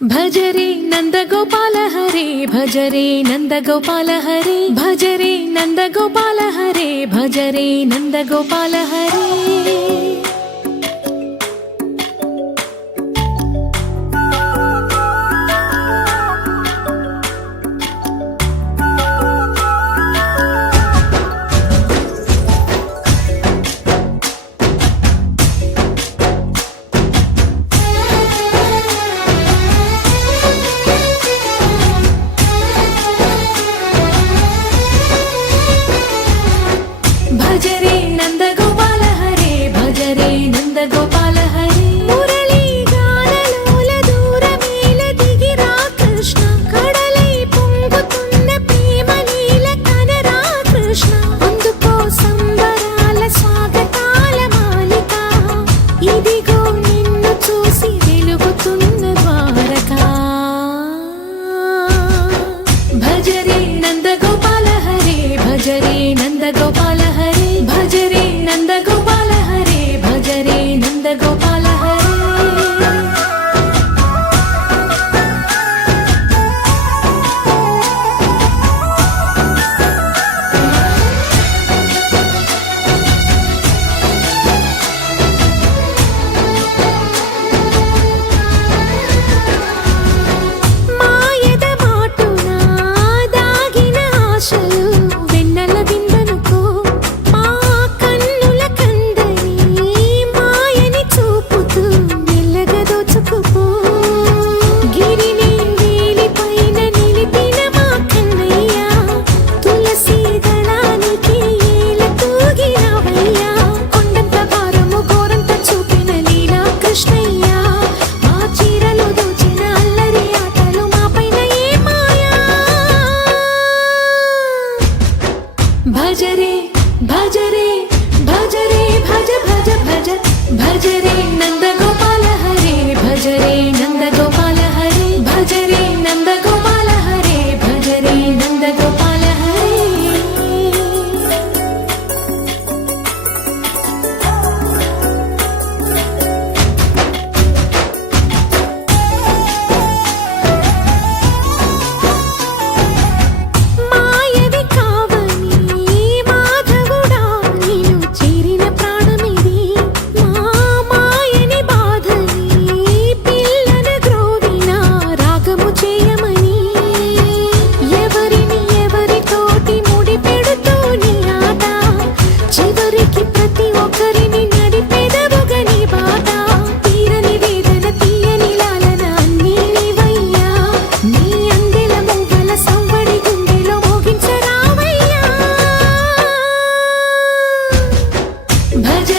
భజరే నందగోపాల హరే భజరే నందగోపాల హరే భజరే నందగోపాల హరే భజరే నందగోపాల హరే భజరే నందగోపాల హరే భజరే నందగోపాల హరే మురళీ గానలోల దూరమేల దిగిరా కృష్ణ కడలై పొంగుతున్న ప్రేమ నీల కనరా కృష్ణ అందుకో సంబరాల స్వాగతాల మాలిక ఇదిగో నిన్ను చూసి వెలుగుతున్న ద్వారకా భజరే నందగోపాల హరే భజరే నందగోపాల హరే భజరే నందగోపాల హరే భజరే నందగోపాల హరే మాయద మాటున దాగిన ఆశలు వెన్నెల విందనుకో మా కన్నుల కందని మాయని చూపుతూ మెల్లగా దోచుకుపో గిరిని వేలిపైన నిలిపిన మా కన్నయ్య తులసి దళానికి ఏల తూగినవయ్యా కొండంత భారము గోరంత చూపిన లీలా కృష్ణయ్య మా చీరలు దోచిన అల్లరి ఆటలు మాపైన ఏ మాయా భజరే భజరే భజరే భజ భజ భజ భజరే నందగోపాల హరే భజరే నందగోపాల హరే భజరే నందగోపాల హరే భజరే నందగోపాల హరే మాయవి కావని మాధవుడా నేను చేరిన ప్రాణమిది మా మాయని బాధని పిల్లన గ్రోవిన రాగము చేయమని ఎవరిని ఎవరితోటి ముడి పెడుతూ నీ ఆట చివరికి ప్రతి ఒక్కరిని నడిపెదవుగా నీ బాట తీరని వేదన తీయని లాలన అన్నీ నీవయ్యా నీ అందెల మూగల సంవడి గుండెలో మోగించరావయ్యా భజ